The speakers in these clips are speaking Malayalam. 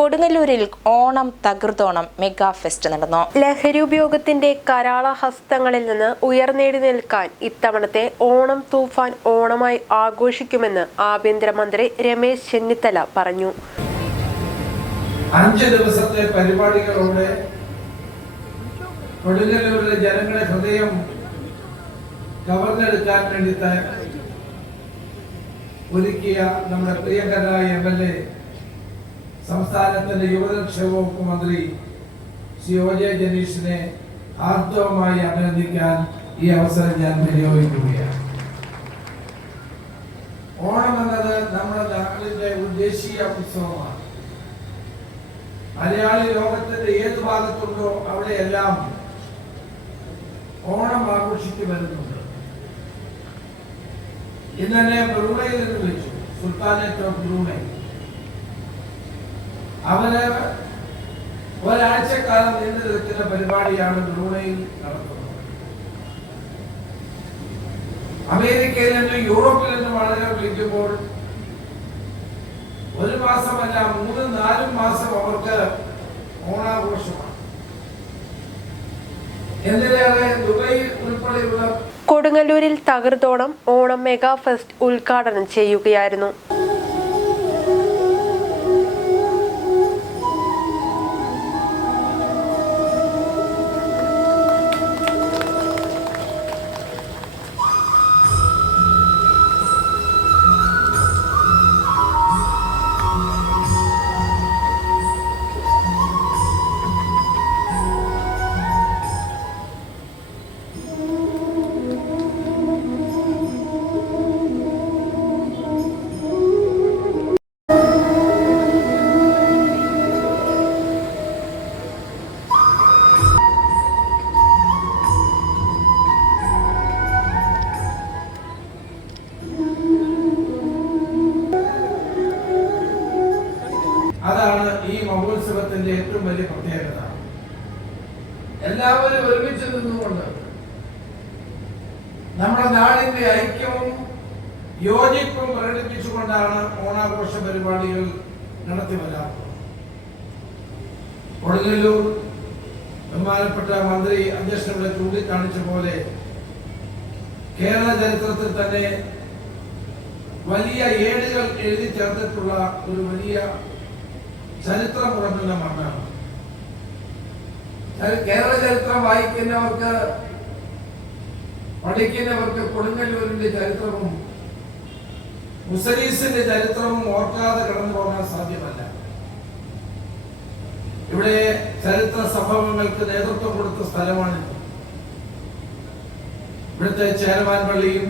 കൊടുങ്ങല്ലൂരിൽ ഓണം തകൃതോണം മെഗാ ഫെസ്റ്റ് നടന്നു. ലഹരി ഉപയോഗത്തിന്റെ കരാള ഹസ്തങ്ങളിൽ നിന്ന് ഉയർന്നേടി നിൽക്കാൻ ഇത്തവണത്തെ ഓണം തൂഫാൻ ഓണമായി ആഘോഷിക്കുമെന്ന് ആഭ്യന്തരമന്ത്രി രമേശ് ചെന്നിത്തല പറഞ്ഞു. 5 ദിവസത്തെ പരിപാടികളോടെ കൊടുങ്ങല്ലൂരിലെ ജനങ്ങളുടെ ഹൃദയം കവർന്നെടുക്കാൻ വേണ്ടി ഒരുക്കിയ നമ്മുടെ പ്രിയങ്കരനായ MLA സംസ്ഥാനത്തിന്റെ യുവജനക്ഷേമ വകുപ്പ് മന്ത്രി ശ്രീ OJ ജനീഷിനെ ആർദ്രമായി അഭിനന്ദിക്കാൻ ഈ അവസരം ഞാൻ വിനിയോഗിക്കുകയാണ്. ഓണം എന്നത് നമ്മുടെ നാടിന്റെ ഒരു ദേശീയ ഉത്സവമാണ്. മലയാളി ലോകത്തിന്റെ ഏത് ഭാഗത്തുണ്ടോ അവിടെയെല്ലാം ഓണം ആഘോഷിച്ചു വരുന്നുണ്ട്. ഇന്നെ ബ്രൂണയിൽ നിന്ന് വിളിച്ചു, സുൽത്താനേറ്റ് ഓഫ് ബ്രൂണൈ. അവര് ഒരാഴ്ചക്കാലം നീണ്ടു നിൽക്കുന്ന പരിപാടിയാണ് ബ്രൂണയിൽ നടത്തുന്നത്. അമേരിക്കയിൽ നിന്നും യൂറോപ്പിൽ നിന്നും ആളുകൾ വിളിക്കുമ്പോൾ 1 മാസമല്ല 3-4 മാസം അവർക്ക് ഓണാഘോഷമാണ്. എന്തിനേറെ ദുബൈ ഉൾപ്പെടെയുള്ള കൊടുങ്ങല്ലൂരിൽ തകൃതോണം ഓണം മെഗാ ഫെസ്റ്റ് ഉദ്ഘാടനം ചെയ്യുകയായിരുന്നു. അതാണ് ഈ മഹോത്സവത്തിന്റെ ഏറ്റവും വലിയ പ്രത്യേകത. എല്ലാവരും ഒരുമിച്ച് നിന്നുകൊണ്ട് നമ്മുടെ നാടിന്റെ ഐക്യവും യോജിപ്പും പ്രകടിപ്പിച്ചുകൊണ്ടാണ് ഓണാഘോഷ പരിപാടികൾ നടത്തി വരാറുള്ളത്. കൊടുങ്ങല്ലൂർ ബഹുമാനപ്പെട്ട മന്ത്രി അധ്യക്ഷനെ ചൂണ്ടിക്കാണിച്ച പോലെ കേരള ചരിത്രത്തിൽ തന്നെ വലിയ ഏടുകൾ എഴുതി ചേർത്തിട്ടുള്ള ഒരു വലിയ ചരിത്രമുറങ്ങുന്ന മണ്ണാണ്. കേരള ചരിത്രം വായിക്കുന്നവർക്ക്, പഠിക്കുന്നവർക്ക് കൊടുങ്ങല്ലൂരിന്റെ ചരിത്രവും മുസലീസിന്റെ ചരിത്രവും ഓർക്കാതെ കടന്നു പോകാൻ സാധ്യമല്ല. ഇവിടെ ചരിത്ര സംഭവങ്ങൾക്ക് നേതൃത്വം കൊടുത്ത സ്ഥലമാണിത്. ഇവിടുത്തെ ചേരമാൻ പള്ളിയും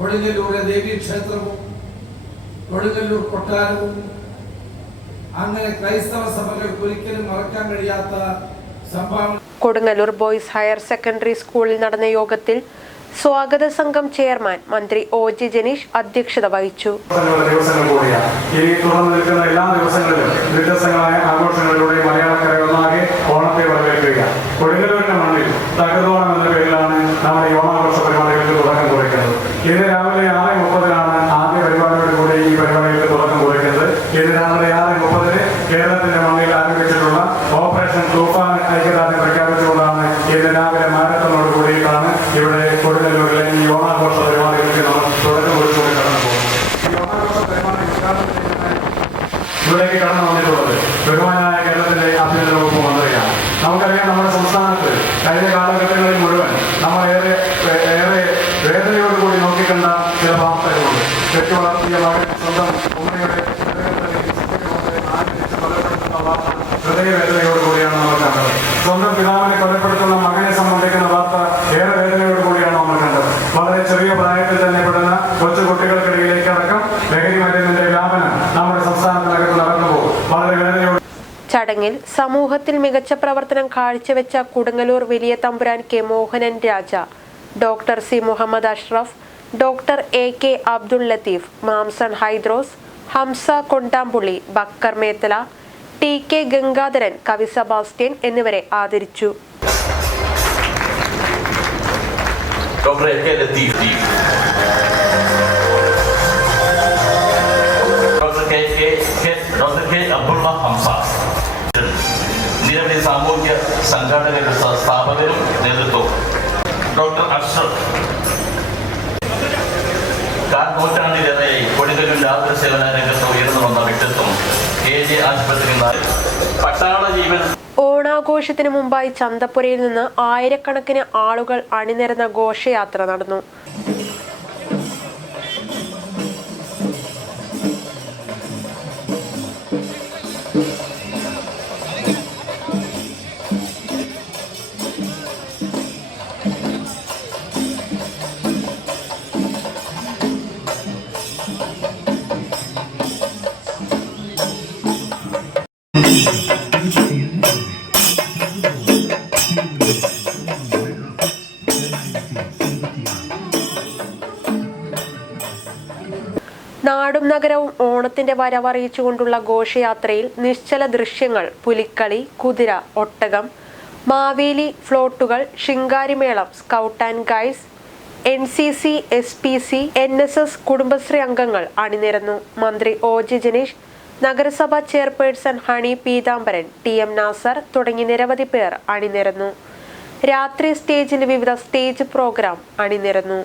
കൊടുങ്ങല്ലൂരിലെ ദേവീക്ഷേത്രവും കൊടുങ്ങല്ലൂർ കൊട്ടാരവും അങ്ങനെ ക്രൈസ്തവ സഭകൾക്ക് ഒരിക്കലും മറക്കാൻ കഴിയാത്ത സംഭവം. കൊടുങ്ങല്ലൂർ ബോയ്സ് ഹയർ സെക്കൻഡറി സ്കൂളിൽ നടന്ന യോഗത്തിൽ സ്വാഗത സംഘം ചെയർമാൻ മന്ത്രി OJ ജനീഷ് അധ്യക്ഷത വഹിച്ചു. എല്ലാ ദിവസങ്ങളിലും വ്യത്യസ്തങ്ങളായ ആഘോഷങ്ങളിലൂടെ മലയാളക്കര ഒന്നാകെ ഓണത്തെ വരവേൽക്കുക. കൊടുങ്ങല്ലൂരിന്റെ മണ്ണിൽ തകൃതോണം എന്ന പേരിലാണ് നമ്മുടെ ഈ ഓണാഘോഷ പരിപാടികൾക്ക് തുടക്കം കുറിക്കുന്നത്. ഇന്ന് രാവിലെ 6:30 ആദ്യ പരിപാടിയോടുകൂടി ഈ പരിപാടികൾക്ക് തുടക്കം കുറിക്കുന്നത്. ഇന്ന് രാവിലെ 6:30 കേരളത്തിന്റെ മണ്ണിൽ ആരംഭിച്ചിട്ടുള്ള ഓപ്പറേഷൻ തൂഫാൻ ഐക്യദാർഢ്യം പ്രഖ്യാപിച്ചുകൊണ്ടാണ് ഇന്ന് രാവിലെ മാരത്തോണോട് കൂടിയിട്ടാണ് ഇവിടെ കൊടുങ്ങല്ലൂരിലെ ഈ ഓണാഘോഷ പരിപാടികൾക്ക് നമ്മൾ തുടക്കം കുറിച്ചുകൊണ്ട് കടന്നു പോകുന്നത്. ഈ ഓണാഘോഷ പരിപാടി ഇവിടേക്ക് കടന്നു വന്നിട്ടുള്ളത് ബഹുമാനായ കേരളത്തിന്റെ ആഭ്യന്തര വകുപ്പ് മന്ത്രിയാണ്. നമുക്കറിയാം, നമ്മുടെ സംസ്ഥാനത്ത് കഴിഞ്ഞ കാലഘട്ടങ്ങളിൽ മുഴുവൻ നമ്മൾ ഏറെ വേദനയോടുകൂടി നോക്കിക്കണ്ട ചില വാർത്തകളുണ്ട്. തെറ്റു വളർത്തിയ മകൻ സ്വന്തം ഉമ്മയുടെ ഹൃദയവേദനയോടുകൂടിയാണ് നമ്മൾ കണ്ടത്. സ്വന്തം പിതാവിനെ കൊലപ്പെടുത്തുന്ന മകനെ സംബന്ധിക്കുന്ന വാർത്ത ഏറെ വേദനയോടുകൂടിയാണ് നമ്മൾ കണ്ടത്. വളരെ ചെറിയ പ്രായത്തിൽ തന്നെ പെടുന്ന കൊച്ചു കുട്ടികൾക്കിടയിലേക്ക് അടക്കം ലഹരി മരുന്നിന്റെ വ്യാപനം നമ്മുടെ സംസ്ഥാനത്തിനകത്ത് നടന്നു പോകും. വളരെ വേദനയോട് ചടങ്ങിൽ സമൂഹത്തിൽ മികച്ച പ്രവർത്തനം കാഴ്ചവെച്ച കൊടുങ്ങല്ലൂർ വലിയ Thampuran K Mohanan Raja, doctor C Muhammad Ashraf, doctor AK Abdul Latheef, മാംസൺ ഹൈദ്രോസ്, ഹംസ കൊണ്ടാമ്പുള്ളി, ബക്കർ മേത്തല, TK ഗംഗാധരൻ, കവി സെബാസ്റ്റ്യൻ എന്നിവരെ ആദരിച്ചു. Doctor AK Latheef, doctor K Abdul Hamsa. നിരവധി സാമൂഹ്യ സംഘാടകരുടെ സ്ഥാപകരും നേതൃത്വവും. ഡോക്ടർ അഷ്റഫ് നൂറ്റാണ്ടിലേറെയായി കൊടുങ്ങല്ലൂരിന്റെ ആതുര സേവന രംഗത്ത് ഉയർന്നു വന്ന വ്യക്തിത്വം. KJ ആശുപത്രി പട്ടാള ജീവൻ. ഓണാഘോഷത്തിന് മുമ്പായി ചന്തപ്പുരയിൽ നിന്ന് ആയിരക്കണക്കിന് ആളുകൾ അണിനിരന്ന ഘോഷയാത്ര നടന്നു. നാടും നഗരവും ഓണത്തിന്റെ വരവറിയിച്ചുകൊണ്ടുള്ള ഘോഷയാത്രയിൽ നിശ്ചല ദൃശ്യങ്ങൾ, പുലിക്കളി, കുതിര, ഒട്ടകം, മാവേലി, ഫ്ലോട്ടുകൾ, Shinkarimelam, scout and guides, NCC, SPC, NSS, Kudumbashree അംഗങ്ങൾ അണിനിരന്നു. മന്ത്രി OG ജനീഷ്, നഗരസഭാ ചെയർപേഴ്സൺ ഹണി പീതാംബരൻ, TM നാസർ തുടങ്ങി നിരവധി പേർ അണിനിരന്നു. രാത്രി സ്റ്റേജിൽ വിവിധ സ്റ്റേജ് പ്രോഗ്രാം അണിനിരന്നു.